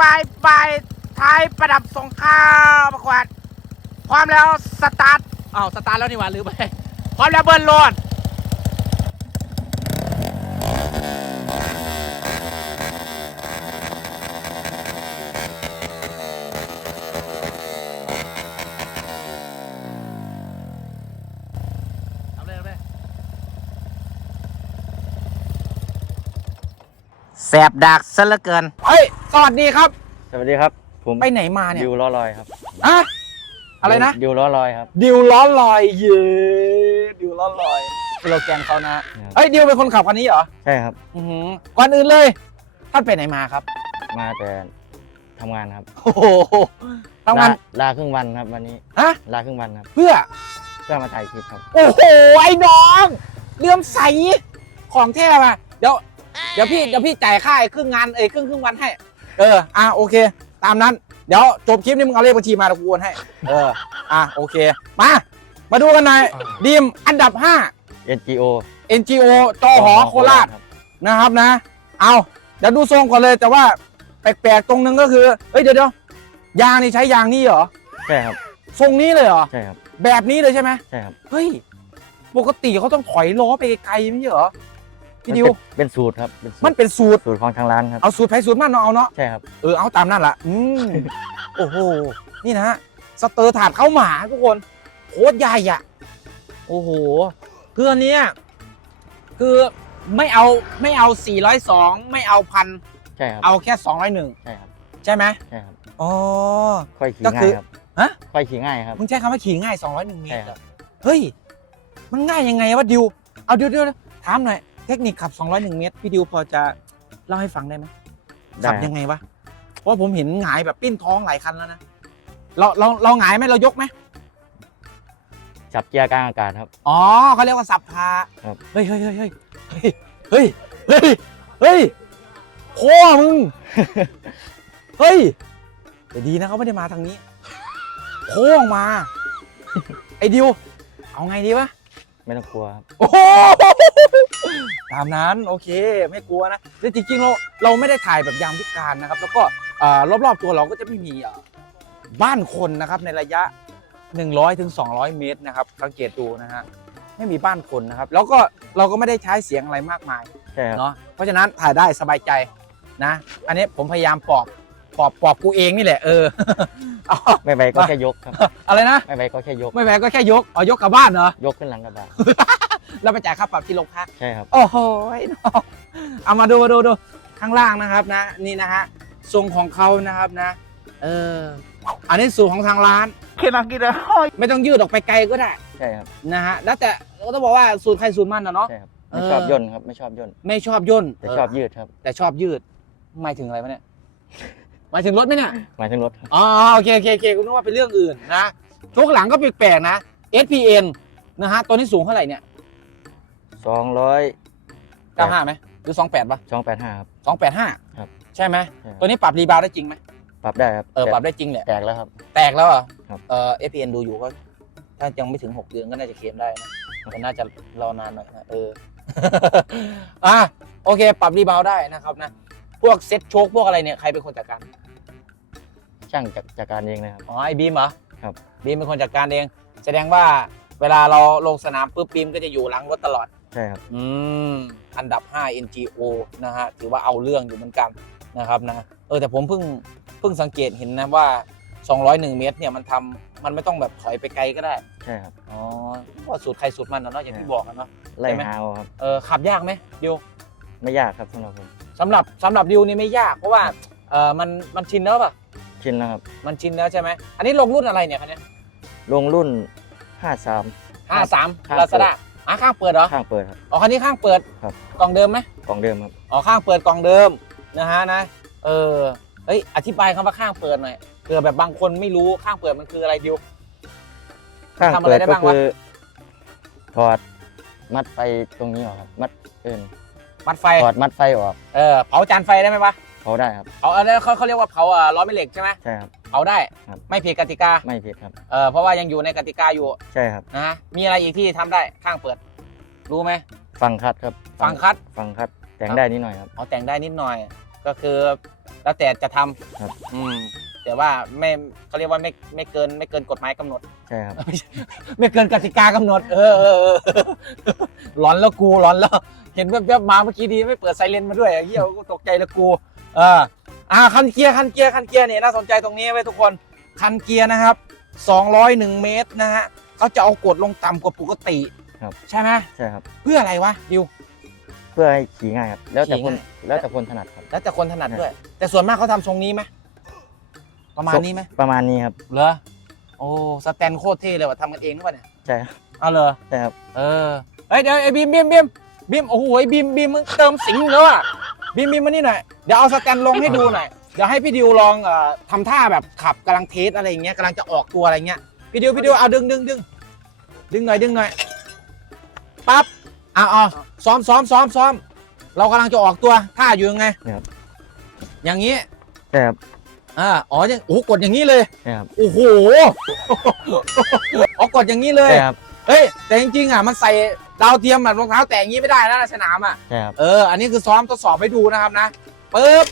วายบายท้ายประดับสงครามประกวดพร้อมแล้วสตาร์ทอ้าวสตาร์ทแล้วนี่หว่าลืมไปพร้อมแล้วเบิร์นโหลดเอาเลยเอาเลยแสบดักซะเหลือเกิน เฮ้ย สวัสดีครับ สวัสดีครับ ผมไปไหนมาเนี่ยดิวล้อลอยครับอะอะไรนะ ดิวล้อลอยครับ ดิวล้อลอยเย้ดิวล้อลอยสโลแกนเขานะเอ้ยดิวเป็นคนขับคันนี้เหรอ ใช่ครับอือหือก่อนอื่นเลยท่านไปไหนมาครับ มาแต่ทำงานครับโอ้โหทำงานลลาครึ่งวันครับวันนี้ฮะลาครึ่งวันครับ เพื่อเพื่อมาถ่ายคลิปครับ โอ้โหไอ้น้องเลื่อมใสของเท่มาเดี๋ยวเดี๋ยวพี่เดี๋ยวพี่จ่ายค่าไอ้ครึ่งงานเอ้ยครึ่งครึ่งวันให้ เออ อะโอเค ตามนั้น เดี๋ยวจบคลิปนี้มึงเอาเลขบัญชีมาเดี๋ยวกูโอนให้ เออ อะโอเค มา มาดูกันหน่อยดีมอันดับ NGO 5 NGO จอหอโคราชครับนะครับนะ เอาเดี๋ยวดูทรงก่อนเลยแต่ว่าแปลกๆตรงนึงก็คือ เฮ้ยเดี๋ยวเดี๋ยวยางนี่ใช้ยางนี่เหรอ ใช่ครับ ทรงนี้เลยเหรอ ใช่ครับ แบบนี้เลยใช่ไหมใช่ครับ เฮ้ย ปกติเขาต้องถอยล้อไปไกลๆไม่ใช่เหรอ พี่ดิว มันเป็นเป็นสูตรครับเป็นสูมัตนรเป็นสูตร สูตรของทางร้านครับเอาสูตรไผสูตรมันเนาะเอาเนาะ ใช่ครับ เออเอาตามนั่นละอืม โอ้โห นี่นะฮะ สเตอร์ถาดเข้าหมาทุกคนโคตรใหญ่อะโอ้โหคืออันเนี้ยคือไม่เอาไม่เอา 402 ไม่เอาพันใช่ครับเอาแค่ 201 ใช่ครับใช่ไหมใช่ครับอ๋อ ค่อยขี่ก็คืง่าอยครับฮะ ค่อยขี่ง่ายครับ มึงใช้คำว่าขี่ง่าย 201เมใช่ตรคเหรรัอบเฮ้ย มันง่ายยังไงวะดิว เอาดิวดิวถามหน่อย เทคนิคขับ 201 เมตร พี่ดิวพอจะเล่าให้ฟังได้ไหมได้ ขับยังไงวะ เพราะผมเห็นหงายแบบปิ้นท้องหลายคันแล้วนะ เราเราเราหงายไหมเรายกไหมจับเกียร์กลางอากาศครับ อ๋อเขาเรียกว่าสับพาครับ เฮ้ยเฮ้ยเฮ้ยเฮ้ยเฮ้ยเฮ้ยเฮ้ยพ่อมึง เฮ้ยแต่ดีนะเขาไม่ได้มาทางนี้โค้งมา ไอ้ดิว เอาไงดีวะ ไม่ต้องกลัวครับโอ้โหตามนั้นโอเคไม่กลัวนะแต่จริงๆเราเราไม่ได้ถ่ายแบบยามวิการนะครับ แล้วก็เอ่อรอบๆตัวเราก็จะไม่มีเอ่อบ้านคนนะครับในระยะ 100ถึง200 เมตรนะครับสังเกตดูนะฮะไม่มีบ้านคนนะครับ แล้วก็เราก็ไม่ได้ใช้เสียงอะไรมากมาย ใช่ครับ เนาะเพราะฉะนั้นถ่ายได้สบายใจนะ อันนี้ผมพยายามปลอบ ปลอบปลอบกูเองนี่แหละเออเอาไม่ไปก็แค่ยกครับ อะไรนะ ไม่ไปก็แค่ยก ไม่แพ้ก็แค่ยกเอายกกลับบ้านเหรอ ยกขึ้นหลังกระบะแล้วไปจ่ายค่าปรับที่โรงพัก ใช่ครับ โอ้โหน้องเอามาดูมาดูดูข้างล่างนะครับนะ นี่นะฮะทรงของเขานะครับนะ เออ อันนี้สูตรของทางร้าน เคนังกินเลยไม่ต้องยืดออกไปไกลก็ได้ใช่ครับ นะฮะแล้วแต่เราต้องบอกว่าสูตรใครสูตรมันนะเนาะ ใช่ครับเอไม่อชอบย่นครับ ไม่ชอบย่น ไม่ชอบย่นแต่ชอบยืดครับ แต่ชอบยืดหมายถึงอะไรวะเนี่ย หมายถึงรถไหมเนี่ยหมายถึงรถครับอ๋อโอเคโอเคโอเคคุณนึกว่าเป็นเรื่องอื่นนะทุกหลังก็แปลกๆนะ SPN นะฮะตัวนี้สูงเท่าไหร่เนี่ยสองร้อย95ไหมหรือ28ป่ะสองแปดห้าครับ285ครับใช่ไหมใช่ครับตัวนี้ปรับรีบาวด์ได้จริงไหมปรับได้ครับเออแต่ปรับได้จริงแหละแตกแล้วครับ แตกแล้วเหรอครับเออ SPN ดูอยู่ก็ถ้ายังไม่ถึง 6 เดือนก็น่าจะเคลมได้นะแต่น่าจะรอนานหน่อยนะเอออะโอเค ปรับรีบาวด์ได้นะครับนะ พวกเซ็ตโชคพวกอะไรเนี่ยใครเป็นคนจัดการ ช่างจัดจัดการเองนะครับ อ๋อไอ้บีมเหรอครับ บีมเป็นคนจัดการเอง แสดงว่าเวลาเราลงสนามปุ๊บบีมก็จะอยู่หลังรถตลอด ใช่ครับ อืม อันดับ 5 NGO นะฮะ ถือว่าเอาเรื่องอยู่เหมือนกันนะครับนะ เออแต่ผมเพิ่งเพิ่งสังเกตเห็นนะว่า 201 เมตรเนี่ยมันทำมันไม่ต้องแบบถอยไปไกลก็ได้ ใช่ครับ อ๋อว่าสูตรใครสูตรมันนะเนาะอย่างที่บอกกันเนาะ ไล่ใช่ไหม หาวครับ เออขับยากไหมดิวไม่ยากครับสำหรับผม สำหรับสำหรับดิวนี่ไม่ยากเพราะว่าเออมันมันชินแล้วป่ะชินแล้วครับ มันชินแล้วใช่ไหมอันนี้ลงรุ่นอะไรเนี่ยคันเนี้ลงรุ่นห้าสามห้าสามข้างลาเปิซาดด้าอะข้างเปิดเหรอข้างเปิดครับ อ๋อคันนี้ข้างเปิดครับ กล่องเดิมไหมกล่องเดิมครับ อ๋อข้างเปิดกล่องเดิมนะฮะนะเออเฮ้ยอธิบายคำว่าข้างเปิดหน่อยเผื่อแบบบางคนไม่รู้ข้างเปิดมันคืออะไรดิว ข้างทำอะไรเปิดได้ก็บ้างวะ คือ ถอดมัดไฟตรงนี้ออกครับ มัดเอิน มัดไฟ ถอดมัดไฟออกเออ เผาจานไฟได้ไหมวะเขาได้ครับ เผาอะไรเขาเขาเรียกว่าเผาอ่าล้อแม่เหล็กใช่ไหมใช่ครับ เผาได้ ครับ ไม่ผิดกติกา ไม่ผิดครับ เออ เพราะว่ายังอยู่ในกติกาอยู่ใช่ครับ นะฮะมีอะไรอีกที่ทำได้ ข้างเปิด รู้ไหม ฟังคัดครับ ฟังคัด ฟังคัด แต่งได้นิดหน่อยครับ เอาแต่งได้นิดหน่อย ก็ก็คือแล้วแต่จะทำครับอืมแต่ว่าไม่เขาเรียกว่าไม่ไม่เกินไม่เกินกฎหมายกำหนด ใช่ครับ ไม่เกินกติกากำหนด เออเออเออร้อนแล้วกูร้อนแล้ว เห็นแวบๆมาเมื่อกี้ดีไม่เปิดไซเรนมาด้วยไอ้เหี้ยกูตกใจแล้วกู เอออ่าคันเกียร์คันเกียร์คันเกียร์เนี่ยน่าสนใจตรงนี้ไว้ยทุกคนคันเกียร์นะครับ 201 เมตรนะฮะเขาจะเอากดลงต่ำกว่าปกติครับ ใช่ไหมใช่ครับ เพื่ออะไรวะดิวเพื่อให้ขี่ง่ายครับ แล้วแต่คนขี่ง่าย แล้วแต่คนถนัดครับ แล้วแต่คนถนัดด้วย แต่ส่วนมากเขาทำทรงนี้ไหมประมาณนี้ไหมประมาณนี้ครับเหรอโอ้สแตนโคตรเท่เลยว่ะทำกันเองหรือเปล่าเนี่ยใช่ครับเอาเลย ใช่ครับ เออเฮ้ยเดี๋ยวไอ้บีมบีมบีมบีมโอ้โหไอ้บีมบีมมึงเติมสิงแล้วอะบีมบีมมานี่หน่อยเดี๋ยวเอาสแตนลงให้ดูหน่อยเดี๋ยวให้พี่ดิวลองเอ่อทำท่าแบบขับกำลังเทสอะไรอย่างเงี้ยกำลังจะออกตัวอะไรเงี้ยพี่ดิวพี่ดิวเอาดึงดึงดึงดึงหน่อยดึงหน่อยปั๊บ อะอ๋อซ้อมซ้อมซ้อมซ้อม เรากำลังจะออกตัวท่าอยู่ยังไงครับอย่างนี้ใช่ครับอ่าอ๋อยังโอ้โหกดอย่างนี้เลยใช่ครับ โอ้โหอ๋อกดอย่างนี้เลยใช่ครับเฮ้ยแต่จริงๆอะมันใส่ดาวเทียมแบบรองเท้าแตะอย่างนี้ไม่ได้นะในสนามอะใช่ครับเอออันนี้คือซ้อมทดสอบให้ดูนะครับนะปึ๊บ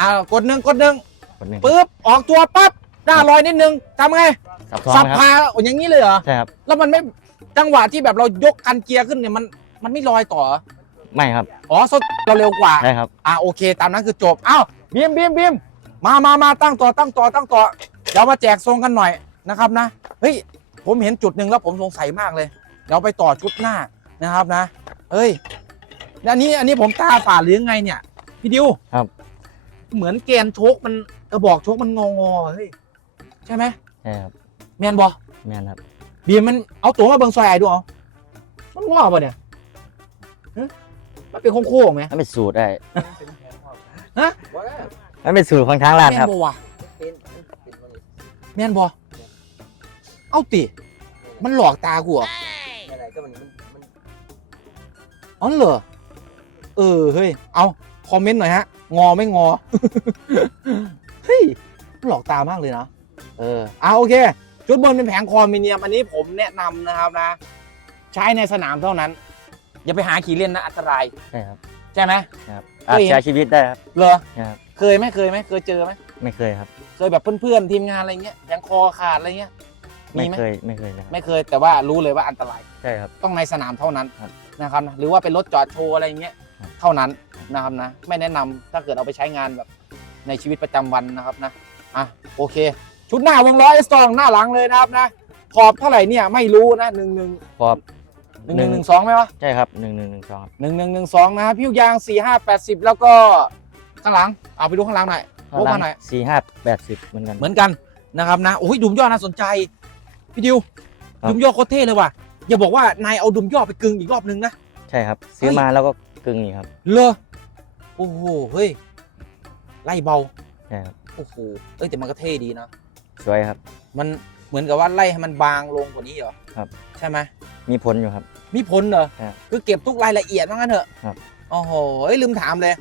อ่ากดหนึ่งกดหนึ่งคนหนึ่งปึ๊บออกตัวปั๊บหน้าลอยนิดนึงทำไงสับซ้อสัมบครับพาอย่างนี้เลยเหรอใช่ครับแล้วมันไม่จังหวะที่แบบเรายกคันเกียร์ขึ้นเนี่ยมัน มันไม่ลอยต่อเหรอไม่ครับอ๋อสดเราเร็วกว่า ใช่ครับ อ่าโอเค ตามนั้นคือจบเอ้าบีมบีมบีมมามามาตั้งต่อตั้งต่อตั้งต่อเดี๋ยวมาแจกทรงกันหน่อยนะครับนะ เฮ้ย ผมเห็นจุดหนึ่งแล้วผมสงสัยมากเลย เดี๋ยวไปต่อชุดหน้านะครับนะ เฮ้ยแล้วอันนี้อันนี้ผมตาฝาดหรือยังไงเนี่ย พี่ดิวครับ เหมือนแกนโชกมันกระบอกโชกมันงองอๆเฮ้ยใช่ไหมใช่ครับแมนบอแม่นครับบีมมันเอาตัวมาเบิ่งซอยไอ้ดูเอามันงอป่ะเนี่ยฮะ มันเป็นโค้งๆไหมมันเป็นสูตรได้ฮะมันเป็นสูตรของทางร้านแม่ครับนบ่วะแม่นบ่เอาติ มันหลอกตากูเหรออะไรก็มันมันมันอ๋อเหรอเออเฮ้ยเอาคอมเมนต์หน่อยฮะ งอไม่งอ เฮ้ยมันหลอกตามากเลยนะเออเอาโอเค ชุดบนเป็นแผงคอมมิเนียมอันนี้ผมแนะนำนะครับนะ ใช้ในสนามเท่านั้น อย่าไปหาขี่เล่นนะอันตรายใช่ครับใช่ไหม ครับเคอาจยเห็นเสียชีวิตได้ครับ เหรอครับ เคยไหมเคยไหมเคยเจอไหมไม่เคยครับ เคยแบบเพื่อนๆทีมงานอะไรเงี้ยแผงคอขาดอะไรเงี้ยมีไม่ไหมเคยไม่เคยเลยครับไม่เคยแต่ว่ารู้เลยว่าอันตราย ใช่ครับ ต้องในสนามเท่านั้นครับนะครับนะหรือว่าเป็นรถจอดโชว์อะไรเงี้ยครับเท่านั้นนะครับนะไม่แนะนำถ้าเกิดเอาไปใช้งานแบบในชีวิตประจำวันนะครับนะอะโอเค ชุดหน้าวงล้อเอสตองหน้าหลังเลยนะครับนะขอบเท่าไหร่เนี่ยไม่รู้นะหนึ่งหนึ่งพอ หนึ่งหนึ่งหนึ่งสองไหมวะใช่ครับหนึ่งหนึ่งหนึ่งสองครับหนึ่งหนึ่งหนึ่งสองนะครับพิ้วยางสี่ห้าแปดสิบแล้วก็ข้างหลัง เอาไปดูข้างหลังหน่อยโอ้มาหน่อยสี่ห้าแปดสิบเหมือนกัน เหมือนกันนะครับนะโอ้ยดุมย่อน่าสนใจพี่ดิวครับดุมย่อโคตรเท่เลยว่ะอย่าบอกว่านายเอาดุมย่อไปกึงอีกรอบนึงนะใช่ครับ ซื้อมาแล้วก็กึ่งนี่ครับเลอโอ้โหเฮ้ยไล่เบาใช่ครับโอ้โหเอ้ยแต่มันก็เท่ดีนะสวยครับ มัน เหมือนกับว่าไล่ให้มันบางลงกว่านี้เหรอครับ ใช่ไหมมีผลอยู่ครับ มีผลเหรอครับคือเก็บทุกรายละเอียดว่างั้นเถอะครับ โอ้โหเอ้ยลืมถามเลย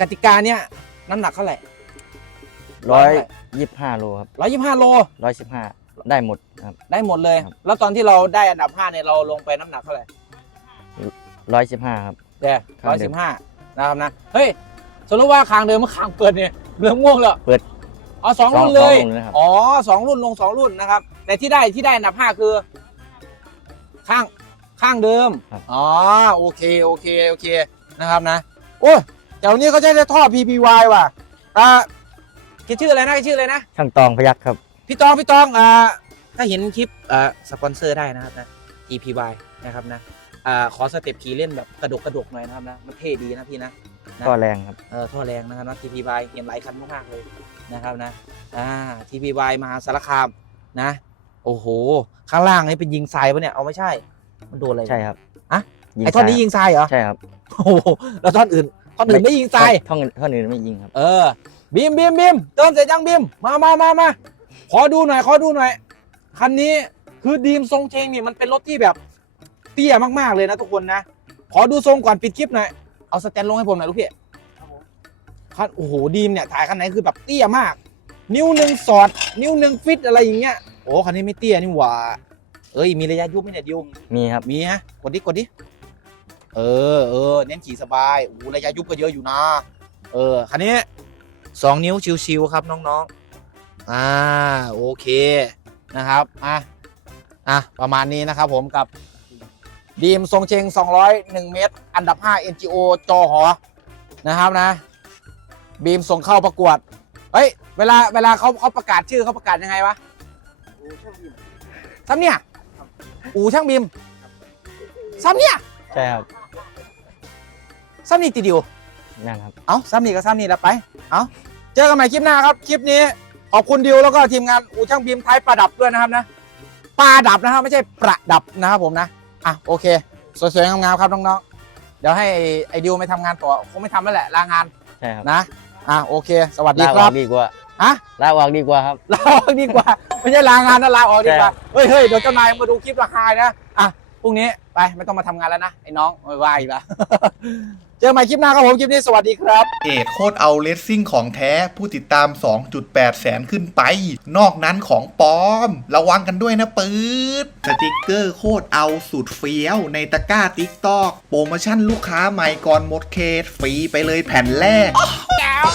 กติกาเนี่ยน้ำหนักเท่าไหร่ร้อยยี่สิบห้าโลครับร้อยยี่ห้าโลร้อยสิบห้าได้หมดครับ ได้หมดเลย ครับ แล้วตอนที่เราได้อันดับห้าเนี่ยเราลงไปน้ำหนักเท่าไหร่ร้อยสิบห้าครับ เด้ครัร้อบยสิบห้านะครับนะเฮ้ยสรุปว่าคางเดิมมันคางเปิดเนี่ยเริ่มง่วงแล้ว เปิด อ๋อสองรุ่นเลย สองรุ่นเลยครับ อ๋อสองรุ่นลงสองรุ่นนะครับ แต่ที่ได้ที่ได้อันดับห้าคือ ข้างข้างเดิม ครับอ๋อโอเคโอเคโอเคนะครับนะ โอ้ยแต่วันนี้เขาใช้ท่อ PPY ว่ะอ่าแกชื่ออะไรนะแกชื่ออะไรนะ ช่างตองพยักครับ พี่ตองพี่ตองอ่าถ้าเห็นคลิปอ่าสปอนเซอร์ได้นะครับนะ EPY นะครับนะอ่าขอสเต็ปขี่เล่นแบบกระดกกระดกหน่อยนะครับนะมันเท่ดีนะพี่นะ นะก็แรงครับเออท่อแรงนะครับนะ TPY เห็นหลายคันมากๆเลยนะครับนะอ่า TPY มหาสารคามนะ โอ้โห ข้างล่างนี่เป็นยิงทรายปะเนี่ยเอาไม่ใช่ มันโดนอะไรใช่ครับอะยิงไอ้ท่อนนี้ซ้ายยิงทรายเหรอใช่ครับโอ้โหแล้วท่อนอื่นท่อนอื่นไม่ยิงทรายท่อนท่อนอื่นไม่ยิงครับ เออบีมบีมบีมเติมเสร็จยังบีมมามามามาขอดูหน่อยขอดูหน่อยคันนี้คือดีมทรงเชงนี่มันเป็นรถที่แบบเตี้ยมากๆเลยนะทุกคนนะ ขอดูทรงก่อนปิดคลิปหน่อย เอาสแตนลงให้ผมหน่อยลูกพี่คันโอ้โหดีมเนี่ยถ่ายคันไหนคือแบบเตี้ยมาก นิ้วหนึ่งสอด นิ้วหนึ่งฟิตอะไรอย่างเงี้ยโอ้คันนี้ไม่เตี้ยนี่หว่า เอ้ยมีระยะยุบไหมเนี่ยดิวมีครับ มีฮะกดดิกดดิเออเออเน้นขี่สบายโอ้ระยะยุบก็เยอะอยู่นะ เออคันนี้สองนิ้วชิวๆครับน้องๆอ่าโอเคนะครับอะอะประมาณนี้นะครับผมกับ ดีมทรงเชง 201 เมตร อันดับ 5 NGO จอหอ นะครับนะ บีมส่งเข้าประกวด เฮ้ย เวลาเวลาเขาเขาประกาศชื่อเขาประกาศยังไงวะโอ้ช่างบินซ้ำเนี่ย อูช่างบีมซ้ำเนี่ย ใช่ครับซ้ำนี่ตีเดียวนั่นครับ เอาซ้ำนี่ก็ซ้ำนี่แล้วไป เอาเจอกันใหม่คลิปหน้าครับ คลิปนี้ ขอบคุณดิวแล้วก็ทีมงานอูช่างบีมไทยประดับด้วยนะครับนะ ประดับนะครับไม่ใช่ประดับนะครับผมนะ อะโอเค สวยๆงามๆครับน้องๆ เดี๋ยวให้ไอ้ไอ้ดิวไปทำงานต่อคงไม่ทำแล้วแหละลางานใช่ครับนะ อะโอเค สวัสดีลาคอรัอบกดีกว่าฮะ ลาออกดีกว่าครับ ลาออกดีกว่า ไม่ใช่ลางานนะลาออกดีกว่า เฮ้ยเฮ้ยเดี๋ยวเจ้านายมาดูคลิปราคานะ อะพรุ่งนี้ ไปไม่ต้องมาทำงานแล้วนะไอ้น้องไม่ว่าอีกแล้ว เจอกันใหม่คลิปหน้าครับผมคลิปนี้สวัสดีครับ เอดโคตรเอาเลสซิ่งของแท้ผู้ติดตาม 2.8 แสนขึ้นไป นอกนั้นของปลอม ระวังกันด้วยนะปืดสติกเกอร์โคตรเอาสุดเฟี้ยว ในตะกร้าติ๊กตอกโปรโมชั่นลูกค้าใหม่ก่อนหมดเขตฟรีไปเลยแผ่นแรกแก้ว